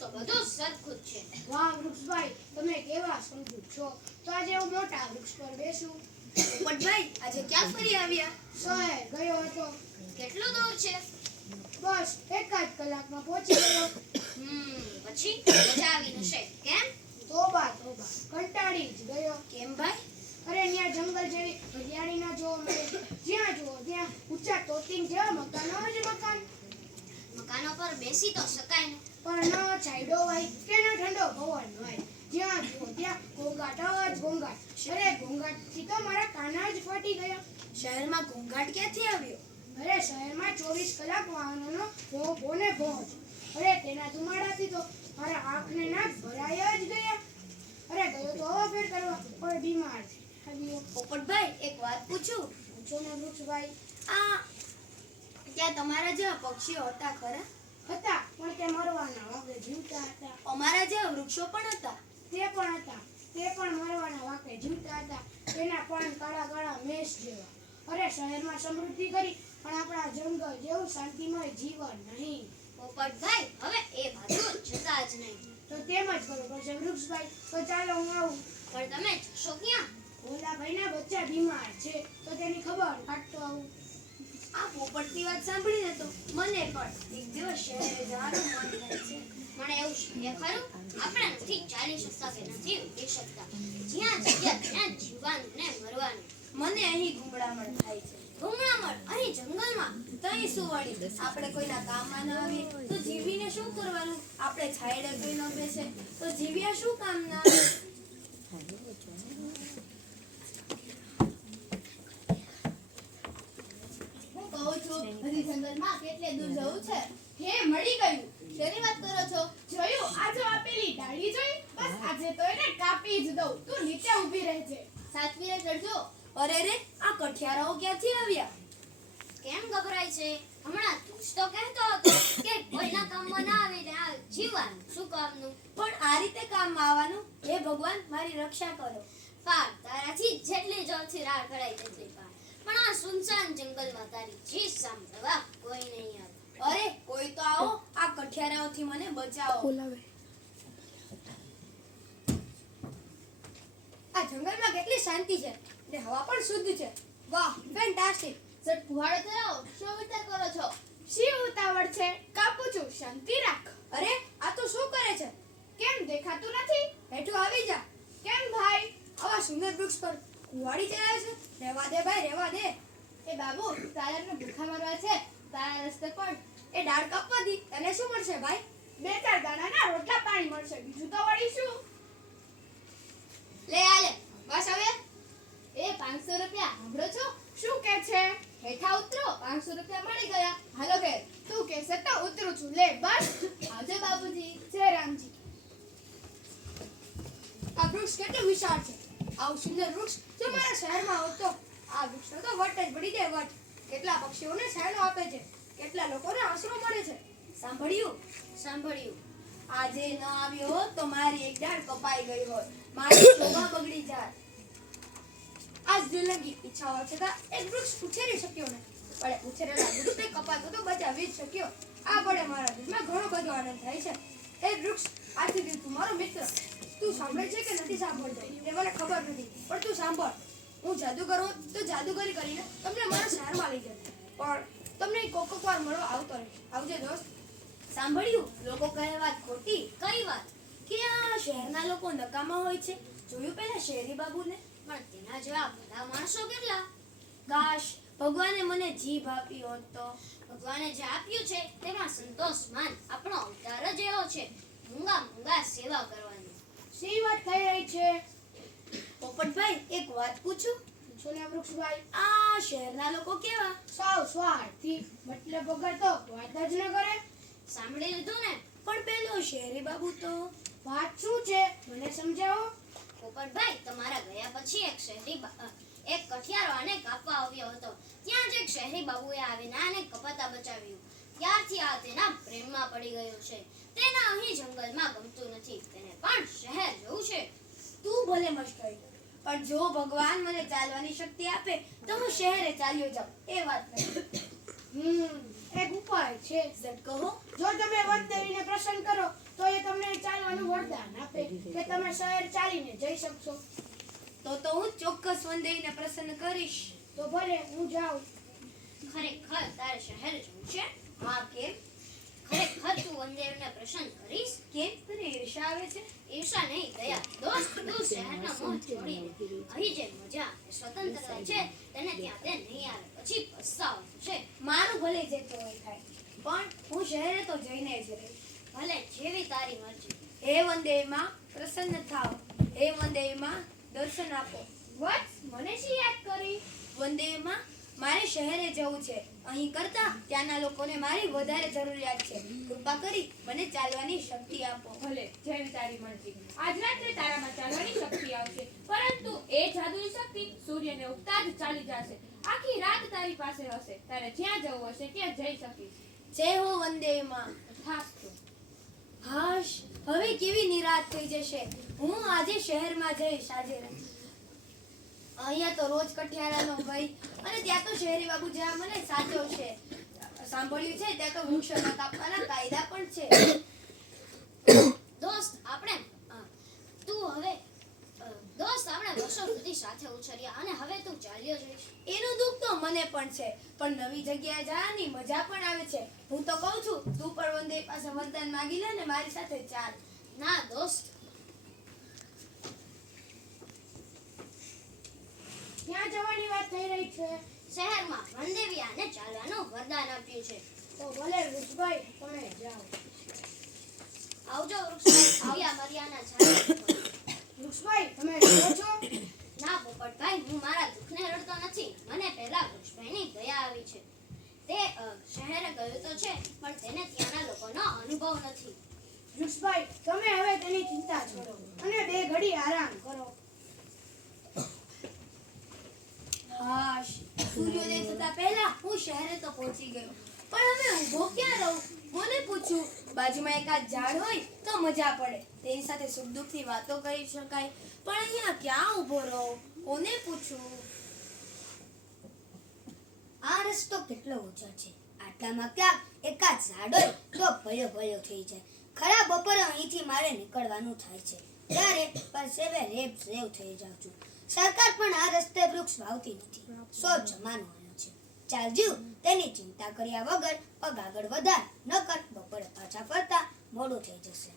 તો બધું સરખું જ છે. વાહ વૃક્ષભાઈ, તમે કેવા સમજુ છો. તો આજે હું મોટા વૃક્ષ પર બેસું. પોપટભાઈ આજે ક્યાં ફરી આવ્યા? શહેર ગયો હતો. કેટલું દૂર છે? બસ 1 કલાકમાં પહોંચી ગયો. પછી મજા આવી હશે. કેમ? તોબા તોબા, કંટાળી જ ગયો. કેમ ભાઈ? અરે ત્યાં જંગલ જેવી હરિયાળી ના જોવા મળે. જ્યાં જુઓ ત્યાં ઊંચા તોતિંગ જેવા મકાનો જ મકાન. મકાનો પર બેસી તો શકાય ને. પણ ન છાંયડો હોય કે ન ઠંડો પવન હોય. જ્યાં જુઓ ત્યાં ઘોંઘાટ જ ઘોંઘાટ. અરે ઘોંઘાટથી તો મારા કાના જ ફાટી ગયા. શહેરમાં ઘોંઘાટ ક્યાંથી આવ્યો? અરે શહેરમાં 24 કલાક વાહનોનો ભોંભો ને ભોંજ. અરે તેના ધુમાડાથી તો મારા આંખ ને નાક ભરાય જ ગયા. અરે ગયો તો હવા ફેર કરવા, પણ બીમાર થઈ ગયો. પોપટભાઈ એક વાત પૂછું? પૂછો ને વૃક્ષભાઈ. આ ત્યાં તમારા જેવા પક્ષીઓ હતા ખરા? હતા, પણ તે મરવાના વાગે જીવતા હતા. અમારા જેવા વૃક્ષો પણ હતા. તે પણ હતા, તે પણ મરવાના વાકે જીવતા હતા. તેના પણ કાળા કાળા મેષ જેવા. અરે શહેરમાં સમૃદ્ધિ કરી, પણ આપણા જંગલ જેવું શાંતિમય જીવન નહીં. પોપટભાઈ હવે એ બધું જતા જ નહીં. તો તેમ જ કરવું પડશે વૃક્ષભાઈ. તો ચાલો હું આવું. પણ તમે જશો ક્યાં? ભોલાભાઈના બચ્ચા બીમાર છે, તો તેની ખબર કાઢતો આવું. આ પોપટની વાત સાંભળીને તો મને પણ એક દિવસ શહેરે જવાનું મન થાય છે. મને એવું છે ખરું, આપણે નથી ચાલી શકતા કે નથી ઉડી શકતા. જ્યાં જગ્યા ત્યાં જીવવાનું ને મરવાનું. મને અહીં ગુમડામણ થાય છે. ગુમરામણ અહીં જંગલમાં. તઈ શું વળી? આપણે કોઈના કામમાં ન આવીએ તો જીવીને શું કરવાનું? આપણે છાયડે કોઈ ન બેસે તો જીવ્યા શું કામના? હું કહું છું, હજી જંગલમાં કેટલે દૂર જવું છે? હે મળી ગયું. શેની વાત કરો છો? જોયું, આ જો આપેલી ડાળી જોઈ? બસ આજે તો એને કાપી જ દઉં. તું નીચે ઊભી રહેજે. સાચવીને ચડજો. અરે રે, આ કઠિયારાઓ ક્યાંથી આવ્યા? કેમ ગભરાય છે? હમણાં તું જ તો કહેતો હતો કે કોઈના કામમાં ના આવે ને આ જીવવાનું શું કામનું. પણ આ રીતે કામમાં આવવાનું? હે ભગવાન, મારી રક્ષા કરો. પાર તારાથી જેટલી જોરથી રાહ કરાય તેટલી પાર. પણ આ સુનસાન જંગલમાં તારી ચીસ સાંભળવા કોઈ નહીં આવે. અરે કોઈ તો આવો, આ કઠિયારાઓથી મને બચાવો. આ જંગલમાં કેટલી શાંતિ છે ને હવા પણ શુદ્ધ છે. વાહ, ફેન્ટાસ્ટિક. સટ પુહાડો થયો. શું વિચાર કરો છો? શી ઉતાવળ છે? કાપું છું, શાંતિ રાખ. અરે આ તો શું કરે છે? કેમ દેખાતું નથી? હેઠું આવી જા. કેમ ભાઈ? આવા સુંદર વૃક્ષ પર કુવાડી ચડાવે છે? રહેવા દે ભાઈ, રહેવા દે. એ બાબુ, તારાને ભૂખા મરવા છે. તારા રસ્તે પણ એ ડાળ કાપવાથી તને શું મળશે ભાઈ? 2-4 દાણાના રોટલા પાણી મળશે, બીજું તો વળી શું? લે આ લે બસ હવે. એ 500 રૂપિયા સાંભળો છો? શું કે છે? હેઠા ઉતરો, 500 રૂપિયા મળી ગયા. હાલો ઘેર. તું કહેશે તો ઉતરું છું. લે બસ. આવજો બાબુજી. જય રામજી. આ વૃક્ષ કેટલું વિશાળ છે. આવું સુંદર વૃક્ષ જો મારા શહેરમાં હોત તો આ વૃક્ષનો તો વટ જ પડી જાય વટ. કેટલા પક્ષીઓને છાંયડો આપે છે, કેટલા લોકોને આશરો મળે છે. સાંભળ્યું? સાંભળ્યું. આજે ન આવ્યો હોત તો મારી એક ડાળ કપાઈ ગઈ હોત, મારી શોભા બગડી જાત. આજ દિલગી ઈચ્છા હોવા છતાં એક વૃક્ષ ઉછેરી શક્યો નહીં, પણ એ ઉછેરેલા વૃક્ષને કપાતો તો બચાવી જ શક્યો. આ પડે મારા દિલમાં ઘણો બધો આનંદ થાય છે. એ વૃક્ષ આજથી તું મારો મિત્ર. તું સાંભળે છે કે નથી સાંભળતો તે મને ખબર નથી, પણ તું સાંભળ. હું જાદુગર હોત તો જાદુગરી કરીને તમને મારા શહેરમાં લઈ જાય, પણ તમને કોક વાર મળવા આવતો રહીશ. આવજે દોસ્ત. સાંભળ્યું? લોકો કહે વાત ખોટી. કઈ વાત? કે આ શહેરના લોકો નકામા હોય છે. જોયું પેલા શહેરી બાબુને? પણ તેના જેવા બધા માણસો કેટલા. કાશ ભગવાને મને જીભ આપી હોત તો. ભગવાને જે આપ્યું છે તેમાં સંતોષ માન. આપણો અવતાર જ એવો છે, મૂંગા મૂંગા સેવા કરવાની. શી વાત થઈ રહી છે? પોપટભાઈ એક વાત પૂછું? પૂછો ને વૃક્ષભાઈ. આ શહેરના લોકો કેવા? સાવ સ્વાર્થી, મતલબ વગર તો વાત જ ન કરે. સાંભળી લીધું ને? પણ પેલો શહેરી બાબુ તો. વાત શું છે? મને સમજાવો. પોપટભાઈ તમારા ગયા પછી એક કઠિયારો આને કાપવા આવ્યો હતો. ત્યાં જ એક શહેરી બાબુએ આવીને આને કપાતા બચાવ્યું. ત્યારથી આ તેના પ્રેમમાં પડી ગયો છે. તેને અહીં જંગલમાં ગમતું નથી, તેને પણ શહેર જવું છે. તું ભલે મસ્કરી કર, પણ જો ભગવાન મને ચાલવાની શક્તિ આપે તો હું શહેરે ચાલ્યો જાઉં. એ વાત નહીં. એક ઉપાય છે. ઝટ કહો. જો તમે વનદેવીને પ્રસન્ન કરો તો એ એવું વરદાન આપે કે તમે શહેર ચાલીને જઈ શકશો. તો હું ચોક્કસ વનદેવીને પ્રસન્ન કરીશ. તો ભલે હું જાઉં. ખરેખર તારે શહેર જવું છે? હા, કેમ? ખરેખર તું વનદેવને પ્રસન્ન કરીશ? કેમ તને ઈર્ષા આવે છે? ઈર્ષા નહીં દયા. દોસ્ત, તું શહેરના મોહ છોડીને અહીં જે મજા અને સ્વતંત્રતા છે તેને ત્યાં તે નહીં આવે પછી પસ્તાવો થશે. મારું ભલે જે તો હોય થાય, પણ હું શહેરે તો જઈને જ રહીશ. ભલે જેવી તારી મરજી. હે વનદેવીમાં પ્રસન્ન થાઓ. હે વનદેવીમાં દર્શન આપો. વત્સ, મને શી યાદ કરી? વનદેવીમાં મારે શહેરે જવું છે. અહીં કરતા ત્યાંના લોકોને મારી વધારે જરૂરિયાત છે. કૃપા કરી મને ચાલવાની શક્તિ આપો. ભલે જેવી તારી મરજી. આજ રાત્રે તારામાં ચાલવાની શક્તિ આવશે, પરંતુ એ જાદુઈ શક્તિ સૂર્યને ઉગતા જ ચાલી જશે. આખી રાત તારી પાસે હશે. તારે જ્યાં જવું હશે ત્યાં જઈ શકીશ. જય હો વનદેવીમાં. થાકતું. હાશ, હવે કેવી નિરાશ થઈ જશે. હું આજે શહેરમાં જઈશ. આજે અહીંયા તો રોજ કઠિયારાનો ભય, અને ત્યાં તો શહેરી બાબુ જ્યાં મને સાચવશે. સાંભળ્યું છે ત્યાં તો વૃક્ષો ન કાપવાના કાયદા પણ છે. દોસ્ત આપણે વર્ષો સુધી સાથે ઉછર્યા અને હવે તું ચાલ્યો જઈશ. એનું દુઃખ તો મને પણ છે, પણ નવી જગ્યાએ જવાની મજા પણ આવે છે. હું તો કહું છું તું પણ વનદેવી પાસે વરદાન માંગી લે ને મારી સાથે ચાલ. ના દોસ્ત, ક્યાં જવાની વાત થઈ રહી છે? શહેરમાં વનદેવી આને ચાલવાનું વરદાન આપ્યું છે. તો ભલે વૃક્ષભાઈ, તમે જાઓ. આવજો વૃક્ષભાઈ. આવ્યા મર્યાના ઝાડ. વૃક્ષભાઈ, તમે રહો છો? ના પોપટભાઈ, હું મારા દુઃખને રડતો નથી. મને પહેલા વૃક્ષભાઈની દયા આવી છે. તે શહેરે ગયો તો છે, પણ તેને ત્યાંના લોકોનો અનુભવ નથી. વૃક્ષભાઈ, તમે હવે તેની ચિંતા છોડો અને બે ઘડી આરામ કરો. હાશ, સૂર્યોદય થતા પહેલા હું શહેરે તો પહોંચી ગયો, પણ હવે ઊભો ક્યાં રહું? કોને પૂછું? બાજુમાં એકાદ ઝાડ હોય તો મજા પડે, તેની સાથે સુખ દુઃખની વાતો કરી શકાય, પણ અહીંયા ક્યાં ઊભો રહું? કોને પૂછું? આ રસ્તો કેટલો ઊંચો છે. આટલામાં ક્યાંક એકાદ ઝાડ હોય તો ભયો ભયો થઈ જાય. ખરા બપોરે અહીંથી મારે નીકળવાનું થાય છે ત્યારે પરસેવે રેબ રેવ થઈ જાઉં છું. સરકાર પણ આ રસ્તે વૃક્ષ વાવતી નથી. સો જમાનો આવ્યો છે. ચાલજુ, તેની ચિંતા કર્યા વગર પગ આગળ વધાર, નકર બપોરે પાછા ફરતા મોડું થઈ જશે.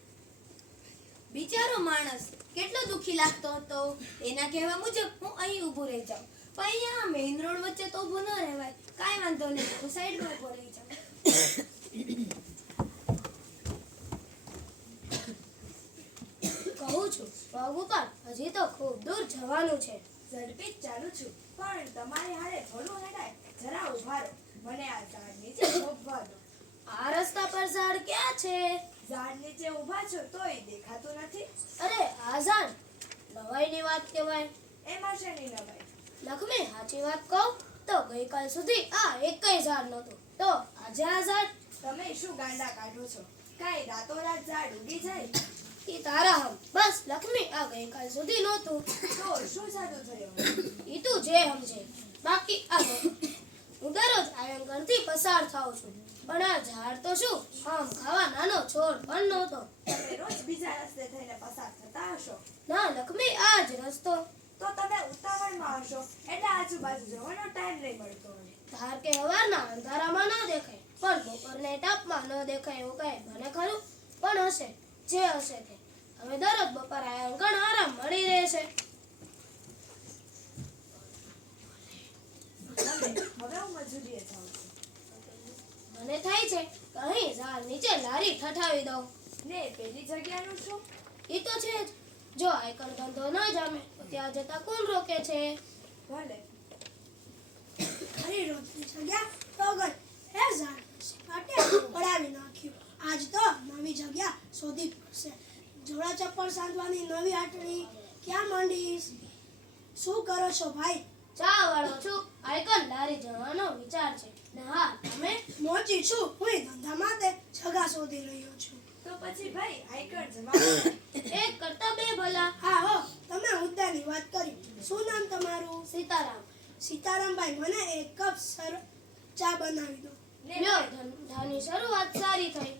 બિચારો માણસ કેટલો દુઃખી લાગતો હતો. એના કહેવા મુજબ હું અહીં ઊભો રહી જાઉં, પણ અહીંયા મેઇન રોડ વચ્ચે તો ઊભો ન રહેવાય. કાંઈ વાંધો નહીં, હું સાઈડમાં ઊભો રહી જાઉં. કહું છું, પગ ઉપર હજી તો ખૂબ દૂર જવાનું છે. ઝડપી જ ચાલું છું, પણ તમારી હારે થોડું હેડાય. જરા ઉભા રહો, મને આ ઝાડ નીચે ઊભા દો. આ રસ્તા પર ઝાડ ક્યાં છે? ઝાડ નીચે ઊભા છો તોય દેખાતું નથી. અરે આ ઝાડ નવાઈની વાત કહેવાય. એમાં શેની નવાઈ? લક્ષ્મી, સાચી વાત કહું તો ગઈકાલ સુધી આ એકેય ઝાડ નહોતું, તો આજે આ ઝાડ. તમે શું ગાંડા કાઢો છો? કાંઈ રાતોરાત ઝાડ ઉગી જાય? ઈ તારા હમ. બસ લક્ષ્મી, આ ગઈકાલ સુધી નહોતું. તો શું જાદુ થયો? ઈ તું જે સમજે. બાકી આ જો, હું દરરોજ આયંગરથી પસાર થાઉં છું, પણ આ ઝાડ તો શું આમ ખાવા નાનો છોડ પણ નહોતો. તમે રોજ બીજા રસ્તે થઈને પસાર થતા હશો. ના લક્ષ્મી, આ જ રસ્તો. તો તમે ઉતાવળમાં હશો એટલે આજુબાજુ જવાનો ટાઈમ નહીં મળતો હોય. ધાર કે સવારના અંધારામાં ન દેખાય, પણ બપોરને તાપમાં ન દેખાય એવું કઈ મને ખરું. પણ હશે જે હશે તે. હવે દરરોજ બપોર આયંગણ આરામ મળી રહેશે. હવે હું મજૂરીએ જાઉં છું. મને થાય છે કે અહીં ઝાડ નીચે લારી ઠઠાવી દઉં. ને પેલી જગ્યાનું શું? એ તો છે જ. જો આયકર ધંધો ન જામે તો ત્યાં જતા કોણ રોકે છે? ભલે. ખરી રોજની જગ્યા તો ગઈ. એ ઝાડ માટે પડાવી નાખ્યું. આજ તો નવી જગ્યા શોધી પડશે. જોડા ચપ્પલ સાંધવાની નવી આટણી ક્યાં માંડીશ? શું કરો છો ભાઈ? ચા વાળો છું. આયકર લારી જવાનો વિચાર છે. ને હા, તમે? મોચી છું. હું ધંધા માટે જગા શોધી રહ્યો છું. તો પછી ભાઈ આયકર જવાનું. એક કરતા બે ભલા. હા હો, તમે મુદ્દાની વાત કરી. શું નામ તમારું? સીતારામ. સીતારામભાઈ, મને એક કપ ચા બનાવી દો. ને લ્યો, ધંધાની શરૂઆત સારી થઈ.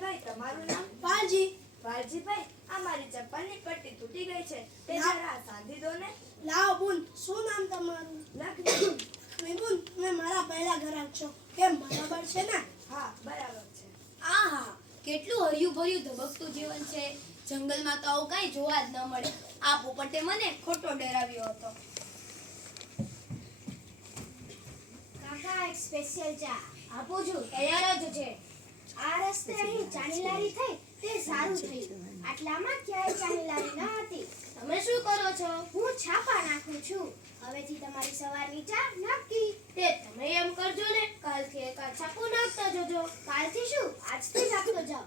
ભાઈ તમારું નામ? પાલજી. ભાઈ વાલજીભાઈ, આ મારી ચપ્પલની પટ્ટી તૂટી ગઈ છે, તે ના. જરા સાંધી દો ને. લાવો બુન, શું નામ તમારું? લખી. નહીં બુન, તમે મારા પહેલા ઘરાક છો. કેમ બરાબર છે ને? હા, બરાબર છે. આહા કેટલું હર્યું ભર્યું ધબકતું જીવન છે. જંગલમાં તો આવું કાંઈ જોવા જ ન મળે. આ પોપટે મને ખોટો ડરાવ્યો હતો. કાકા એક સ્પેશિયલ ચા આપું છું, તૈયાર જ છે. આ રસ્તે અહીં ચાની લારી થઈ તે સારું થયું. આટલામાં ક્યાંય ચાની લારી ન હતી. તમે શું કરો છો? હું છાપા નાખું છું. હવેથી તમારી સવારની ચા નક્કી. તે તમે એમ કરજો ને, કાલથી એકાદ છાપું નાખતા જજો. કાલથી શું, આજથી જ આપતો જાઓ.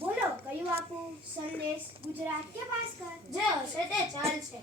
બોલો કયું આપું? સંદેશ, ગુજરાત કે ભાસ્કર? જે હશે તે ચાલશે.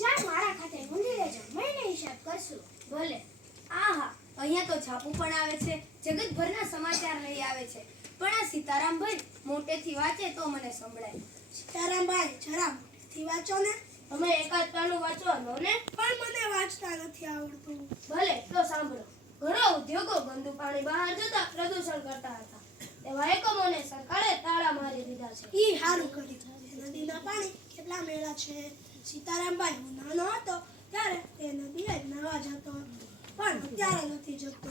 ચા મારા ખાતે નોંધી લેજો, મહિને હિસાબ કરશું. ભલે. આહા અહીંયા તો છાપું પણ આવે છે, જગતભરના સમાચાર લઈ આવે છે. પણ આ સીતારામભાઈ મોટેથી વાંચે તો મને સંભળાય. સીતારામભાઈ, જરા મોટેથી વાંચો ને. તમે એકાદ પાનું વાંચવા લો ને. પણ મને વાંચતા નથી આવડતું. ભલે તો સાંભળો. ઘણા ઉદ્યોગો ગંદુ પાણી બહાર જતા પ્રદૂષણ કરતા હતા. તેવા એકમોને સરકારે તાળા મારી દીધા છે. ઈ હારું કર્યું. નદીના પાણી કેટલા મેળા છે. સીતારામભાઈ, હું નાનો હતો ત્યારે એ નદીએ જ નાવા જતો હતો. પણ અત્યારે નથી જતો.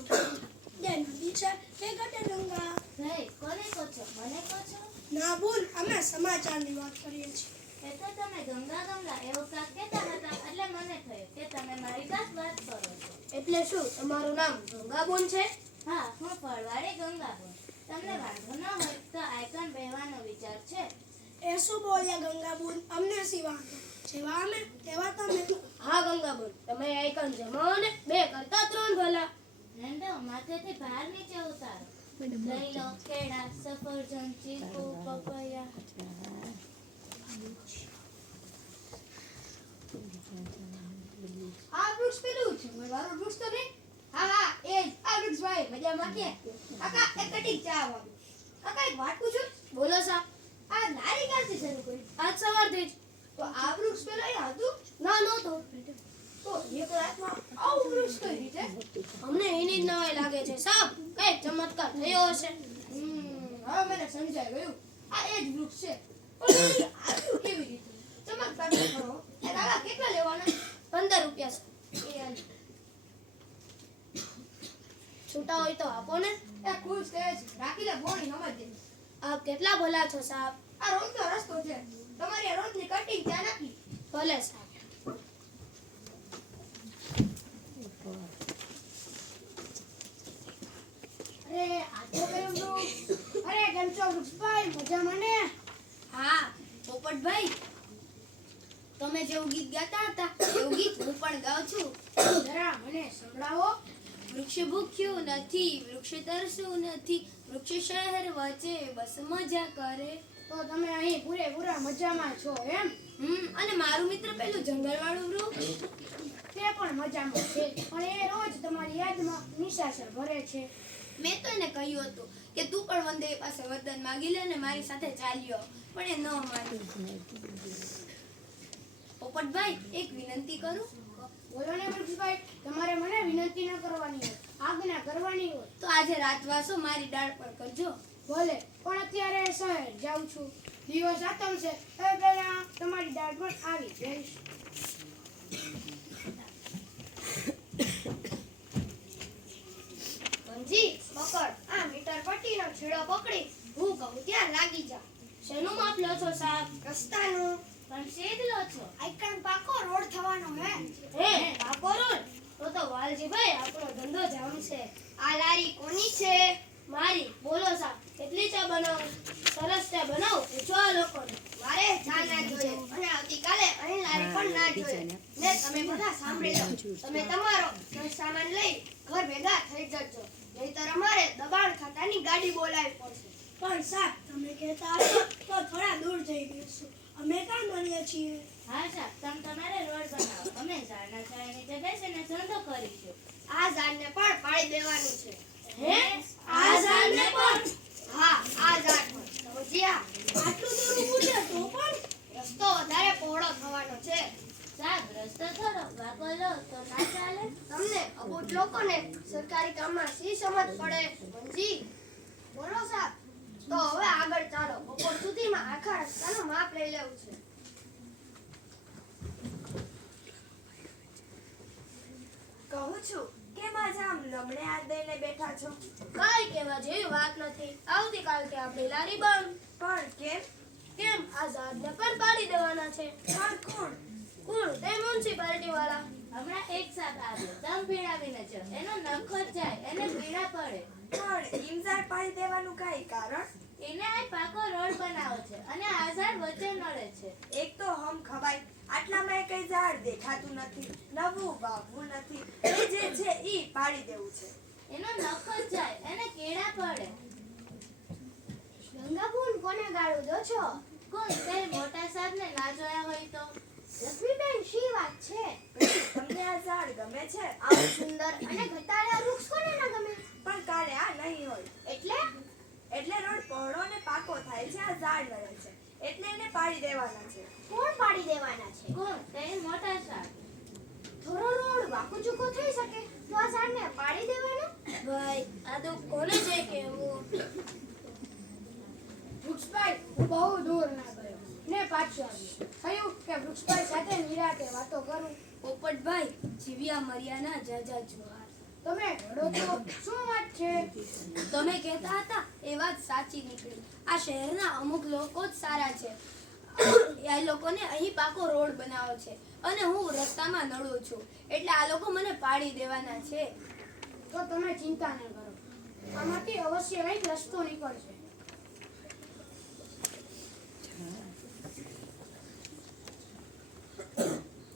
જે નદી છે તે ઘટે ગંગા. ભાઈ કોને કહો છો? મને કહો છો? ના બોલ, અમે સમાચારની વાત કરીએ છીએ. એ તો તમે ગંગા ગંગા એવું કાંઈક કહેતા હતા એટલે મને થયું કે તમે મારી સાથે વાત કરો છો. એટલે શું, તમારું નામ ગંગાબોન છે? હા, હું ફળવાડી ગંગાબોન. તમને વાંધો ન હોય તો આઈકન બેહવાનો વિચાર છે. એ શું બોલ્યા ગંગાબુન? અમને શી વાંધો? જેવા અમે તેવા તમે. હા ગંગાબોન, તમે આઈકન જમાવો ને, 2 કરતા 3 ભલા. નંદો માથેથી ભાર નીચે ઉતારો. લઈ લો કેળા, સફરજન, ચીકુ, પપૈયા. આ વૃક્ષ પેલું જંગલવાળું વૃક્ષ તો નહીં? હા હા, એ જ. આ વૃક્ષ ભાઈ મજામાં કે? કાકા એક કટીક ચા વાળું. કાકા એક વાત પૂછું? બોલો સા. આ લારી ક્યાંથી શરૂ કરી? આજ સવારથી જ. તો આ વૃક્ષ પેલો અહીંયા હતું? ના નહોતો. તો એક રાતમાં આવું વૃક્ષ કઈ રીતે? અમને એની જ નવાઈ લાગે છે સાહેબ. કઈક ચમત્કાર થયો હશે. હવે મને સમજાઈ ગયું. આ એ જ વૃક્ષ છે. પણ એ આવ્યું કેવી રીતે? ચમત્કાર તો ખરો. એ કાકા કેટલા લેવાના? 15 રૂપિયા છે. છૂટા હોય તો આપો ને. એ ખુશ થઈ છે. રાખી લે બોણી સમજ દે. આપ કેટલા ભલા છો સાહેબ. આ રોજનો રસ્તો છે. તમારી આ રોજની કટિંગ ચા નાખી. ભલે સાહેબ. અરે આ તો કયું વૃક્ષ? અરે કેમ છો વૃક્ષભાઈ? મજામાં ને? હા પોપટભાઈ, તમે જેવું ગીત ગાતા હતા એવું ગીત હું પણ ગાઉં છું. જરા મને સંભળાવો. વૃક્ષ ભૂખ્યું નથી, વૃક્ષ તરસ્યું નથી, વૃક્ષ શહેર વચ્ચે બસ મજા કરે. તો તમે અહીં પૂરેપૂરા મજામાં છો એમ? અને મારું મિત્ર પેલું જંગલવાળું વૃક્ષ, તે પણ મજામાં છે, પણ એ રોજ તમારી યાદમાં નિશાસર ભરે છે. મેં તો એને કહ્યું હતું કે તું પણ વંદે પાસે વરદાન માગી લે ને મારી સાથે ચાલ્યો, પણ એ ન માન્યું. પોપટભાઈ, એક વિનંતી કરું? બોલો ને વૃક્ષભાઈ, તમારે મને વિનંતી ન કરવાની હોય, આજ્ઞા કરવાની હોય. તો આજે રાતવાસો મારી ડાળ પર કરજો. ભલે, પણ અત્યારે શહેર જાઉં છું. દિવસ આતમ છે, એ પહેલા તમારી દાળ પણ આવી જઈશ. ધનજી, પકડ આ મીટર પટ્ટીનો છેડો પકડી હું કહું ત્યાં લાગી જા. શેનું માપ લો છો સાહેબ? રસ્તાનું. પણ શેદ લો છો? આઈકન પાકો રોડ થવાનો હે. હે પાકો રોડ? તો વાલજીભાઈ આપણો ધંધો જામશે. આ લારી કોની છે? મારી. બોલો સાહેબ, કેટલી ચા બનાવું? સરસ ચા બનાવું, પૂછો આ લોકોને. મારે ચા ના જોઈએ અને આવતીકાલે અહીં લારી પણ ના જોઈએ. ને તમે બધા સાંભળી લો, તમે તમારો સામાન લઈ ઘર ભેગા થઈ જજો, નહીંતર અમારે દબાણ ખાતાની ગાડી બોલાવી પડશે. પણ સાહેબ, તમે કહેતા હશો તો થોડા દૂર જઈ બેસું. અમે કાં મળીએ છીએ. હા સાહેબ, તમે તમારે રોડ બનાવો, અમે ઝાડના છાયા નીચે બેસીને ધંધો કરીશું. આ ઝાડને પણ પાડી દેવાનું છે. હે? આ ઝાડને પણ? હા, આ ઝાડ પણ. સમજ્યા? આટલું દૂર ઊભું છે તો પણ રસ્તો વધારે પહોળો થવાનો છે. સાહેબ, રસ્તો થોડો વાંકો લો તો ના ચાલે. તમને અબૂટ લોકોને સરકારી કામમાં શી સમજ પડે? મંજી, બોલો સાહેબ. તો હવે આગળ ચાલો, બપોર સુધી કેવું છે? કહું છું કેમ આજે આમ લમણે હાથ દઈને બેઠા છો? કાંઈ કહેવા જેવી વાત નથી. આવતીકાલથી આપણી લારી બંધ. પણ કેમ? કેમ? આ ઝાડને પણ પાડી દેવાના છે. પણ કોણ? કોણ? તે મ્યુનિસિપાલિટી વાળા. હમણાં એક સાપ આવ્યો દમ પીડાવીને જ એનો નખ જ જાય એને પીડા પડે. પણ ઈમઝાડ પાડી દેવાનું કાંઈ કારણ? એને આ પાકો રોડ બનાવો છે અને આ ઝાડ વચ્ચે નડે છે. એક તો હમ ખવાય આટલામાં કઈ ઝાડ દેખાતું નથી, નવું વાવવું નથી, એ જે છે ઈ પાડી દેવું છે. એનો નખ જ જાય એને કીડા પડે. ગંગાબુન કોને ગાળું દો છો? કોણ તે મોટા સાપને ના જોયા હોય તો? લક્ષ્મીબેન શી વાત છે? તમને આ ઝાડ ગમે છે? આવું સુંદર અને ઘટાડા વૃક્ષ કોને ના ગમે? પણ કાલે આ નહીં હોય એટલે એટલે રોડ પહોળો ને પાકો થાય છે, આ ઝાડ નડે છે એટલે એને પાડી દેવાના છે. કોણ પાડી દેવાના છે? કોણ તે મોટા સાપ. થોડો રોડ વાંકો ચૂકો થઈ શકે તો આ ઝાડને પાડી દેવાનો? ભાઈ આ તો કોને છે કેવું? વૃક્ષભાઈ હું બહુ દૂર ના ગયો ને પાછો આવ્યો. થયું કે વૃક્ષભાઈ સાથે નિરાતે વાતો કરું. પોપટભાઈ જીવ્યા મર્યાના જાજા જોહાર. તમે રડો છો, શું વાત છે? તમે કહેતા હતા એ વાત સાચી નીકળી. આ શહેરના અમુક લોકો જ સારા છે. એ લોકોને અહીં પાકો રોડ બનાવ્યો છે અને હું રસ્તામાં નડું છું એટલે આ લોકો મને પાડી દેવાના છે. તો તમે ચિંતા ન કરો, આમાંથી અવશ્ય કંઈક રસ્તો નીકળશે.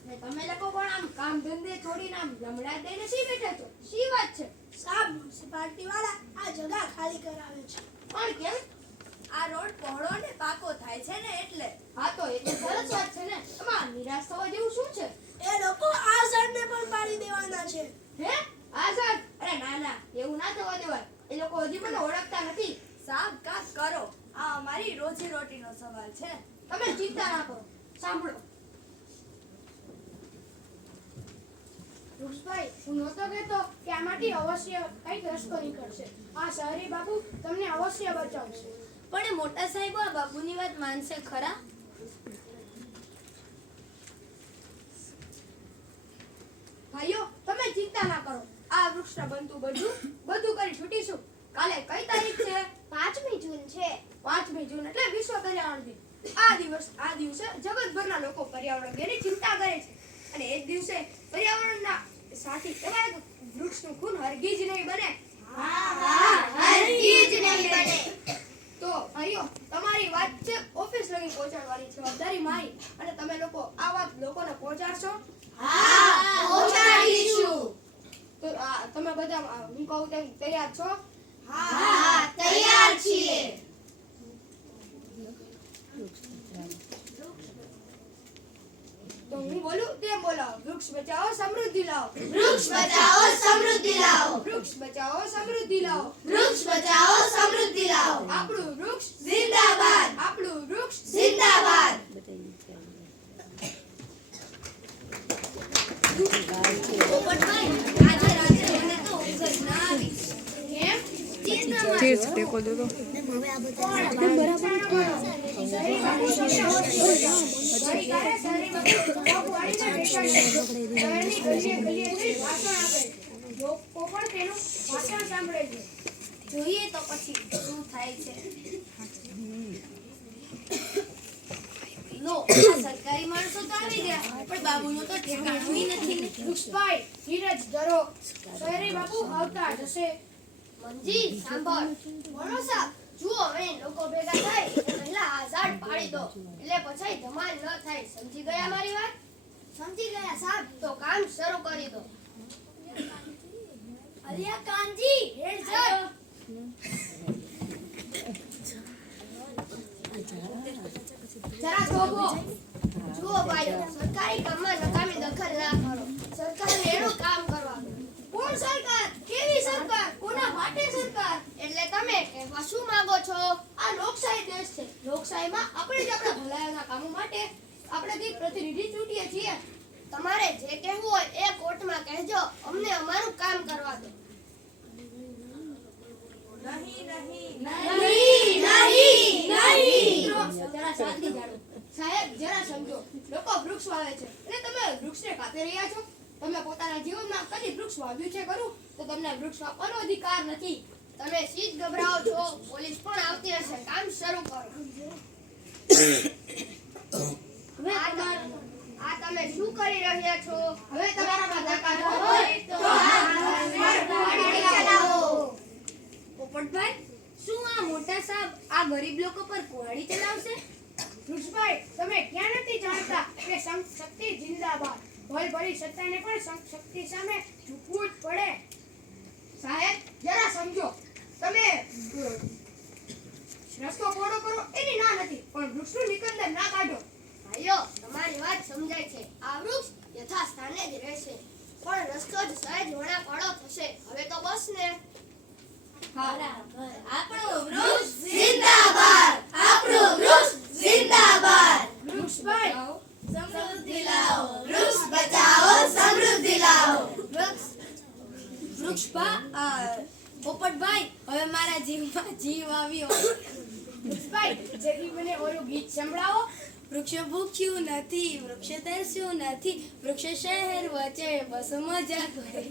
ને તમે લોકો પણ આમ કામ ધંધે છોડીને આમ લમડા દઈને શી બેઠા છો? શી વાત છે? સાહેબ મ્યુનિસિપાલિટી વાળા આ જગા ખાલી કરાવે છે. પણ કેમ? આ રોડ પહોળો ને પાકો થાય છે ને એટલે. હા તો એ તો સરસ વાત છે ને. એમાં નિરાશ થવા જેવું શું છે? એ લોકો આ ઝાડને પણ પાડી દેવાના છે. હે આ ઝાડ? અરે ના ના એવું ના થવા દેવાય. એ લોકો હજી મને ઓળખતા નથી. સાબ કાક કરો, આ અમારી રોજી રોટીનો સવાલ છે. તમે ચિંતા ના કરો. સાંભળો વૃક્ષભાઈ હું નહોતો કહેતો કે આમાંથી અવશ્ય કંઈક રસ્તો નીકળશે. આ શહેરી બાબુ તમને અવશ્ય બચાવશે. પણ એ મોટા સાહેબો આ બાબુની વાત માનશે ખરા? ભાઈઓ તમે ચિંતા ના કરો. આ વૃક્ષના બનતું બધું કરી છૂટીશું. કાલે કઈ તારીખ છે? 5મી જૂન છે. 5મી જૂન એટલે વિશ્વ પર્યાવરણ દિન. આ દિવસે જગતભરના લોકો પર્યાવરણ અંગેની ચિંતા કરે છે અને એ જ દિવસે પર્યાવરણના સાથી એવા એક વૃક્ષનું ખૂન હરગીજ નહીં બને. હરગીજ નહીં બને. તો ભાઈઓ તમારી વાત છે ઓફિસ લગી પહોંચાડવાની જવાબદારી મારી અને તમે લોકો આ વાત લોકોને પહોંચાડશો? પહોંચાડીશું. તો તમે બધા હું કહું તેમ તૈયાર છો? હા, તૈયાર છીએ. તો હું બોલું તેમ બોલાવો. વૃક્ષ બચાવો સમૃદ્ધિ લાવો. વૃક્ષ બચાવો સમૃદ્ધિ લાવો. વૃક્ષ બચાવો સમૃદ્ધિ લાવો. વૃક્ષ બચાવો સમૃદ્ધિ લાવો. આપણું વૃક્ષ જિંદાબાદ. આપણું વૃક્ષ જિંદાબાદ. પોપટભાઈ આજે રાત્રે મને તો ઊંઘ જ ના આવી. કેમ? ચિંતામાં લોકો પણ તેનું ભાષણ સાંભળે છે. જોઈએ તો પછી શું થાય છે. લો આ સરકારી માણસો તો આવી ગયા પણ બાબુનું તો ઠેકાણું ય નથી ને. વૃક્ષભાઈ ધીરજ ધરો, શહેરી બાપુ આવતા જશે. મંજી સાંભળ. બોલો સાહેબ જુઓ અહીં લોકો ભેગા થાય એ પહેલા આ ઝાડ પાડી દો એટલે પછી ધમાલ ન થાય. સમજી ગયા મારી વાત? સમજી ગયા સાહેબ. તો કામ શરૂ કરી દો. અલિયા કાનજી હેડ ઝાડ. જરા થોભો. જુઓ ભાઈઓ સરકારી કામમાં નકામી દખલ ના કરો. સરકારે એનું કામ કરવા દો. કોણ સરકાર? કેવી સરકાર? કોના માટે સરકાર? એટલે તમે કહેવા શું માંગો છો? આ લોકશાહી દેશ છે. લોકશાહીમાં આપણે જ આપણા ભલાઈના કામો માટે આપણે પ્રતિનિધિ ચૂંટીએ છીએ. તમારે જે કહેવું હોય એ કોર્ટમાં કહેજો. અમને અમારું કામ કરવા દો. નહીં નહીં નહીં નહીં નહીં. જરા શાંતિ જાળવો. સાહેબ જરા સમજો, લોકો વૃક્ષ વાવે છે અને તમે વૃક્ષને કાપી રહ્યા છો. તમે પોતાના જીવનમાં કદી વૃક્ષ વાવ્યું છે ખરું? તો તમને વૃક્ષ કાપવાનો અધિકાર નથી. તમે શી જ ગભરાઓ છો? પોલીસ પણ આવતી હશે. કામ શરૂ કરો. આ તમે શું કરી રહ્યા છો? હવે તમારામાં તાકાત હોય તો પોપટભાઈ, શું આ મોટા સાહેબ આ ગરીબ લોકો પર કુહાડી ચલાવશે? વૃક્ષભાઈ, તમે ક્યાં નથી જાણતા કે શક્તિ જિંદાબાદ. ભલભલી સત્તાને પણ શક્તિ સામે ઝૂકવું જ પડે. સાહેબ જરા સમજો, તમે રસ્તો પહોળો કરો એની ના નથી, પણ વૃક્ષનું નિકંદન ના કાઢો. ભાઈઓ, તમારી વાત સમજાય છે. આ વૃક્ષ યથાસ્થાને જ રહેશે, પણ રસ્તો જ સહેજ વણાપાળો થશે. હવે તો બસ ને. આપણો વૃક્ષ જિંદાબાદ! આપણો વૃક્ષ જિંદાબાદ! વૃક્ષભાઈ, સમૃદ્ધિ લાવો, વૃક્ષ બચાવો, સમૃદ્ધિ લાવો. પોપટભાઈ, હવે મારા જીવમાં જીવ આવ્યો. વૃક્ષભાઈ, જલ્દી મને ઓલું ગીત સંભળાવો. વૃક્ષ ભૂખ્યું નથી, વૃક્ષ તરસ્યું નથી, વૃક્ષ શહેર વચ્ચે બસ મજા કરે.